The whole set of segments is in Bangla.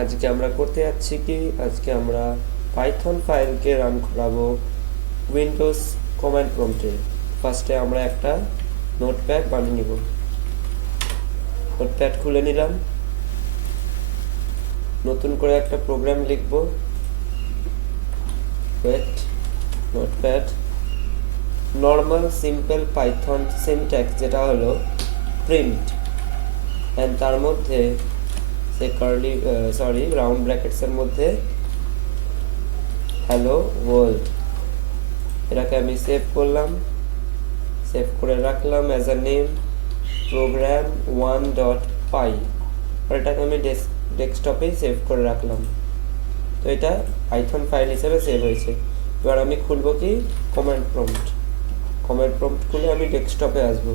আজকে আমরা করতে যাচ্ছি কি, আজকে আমরা পাইথন ফাইলকে রান করাবো উইন্ডোজ কমান্ড প্রম্পটে। ফার্স্টে আমরা একটা নোটপ্যাড বানিয়ে নিব। নোটপ্যাড খুলে নিলাম, নতুন করে একটা প্রোগ্রাম লিখব। Wait, notepad normal simple Python syntax, যেটা হলো প্রিন্ট, অ্যান্ড তার মধ্যে সে রাউন্ড ব্র্যাকেটসের মধ্যে হ্যালো ওয়ার্ল্ড। এটাকে আমি সেভ করলাম, সেভ করে রাখলাম অ্যাজ আ নেম program1.py, আর এটাকে আমি ডেস্কটপেই সেভ করে রাখলাম। তো এটা পাইথন ফাইল হিসেবে সেভ হয়েছে। এবার আমি খুলবো কি কমান্ড প্রম্পট খুলে আমি ডেস্কটপে আসবো।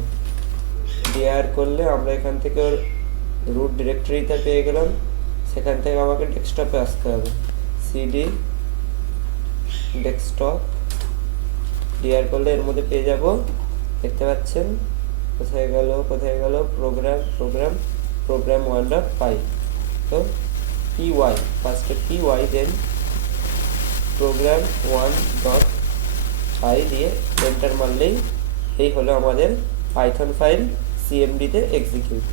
ডিআর করলে আমরা এখান থেকে ওর রুট ডিরেক্টরিতে পেয়ে গেলাম, সেখান থেকে আমাকে ডেস্কটপে আসতে হবে। সিডি ডেস্কটপ ডিআর করলে এর মধ্যে পেয়ে যাব। দেখতে পাচ্ছেন কোথায় গেল program1.py। তো py, ফার্স্টে py দেন program1.py দিয়ে এন্টার মারলেই এই হলো আমাদের পাইথন ফাইল সিএমডিতে এক্সিকিউট।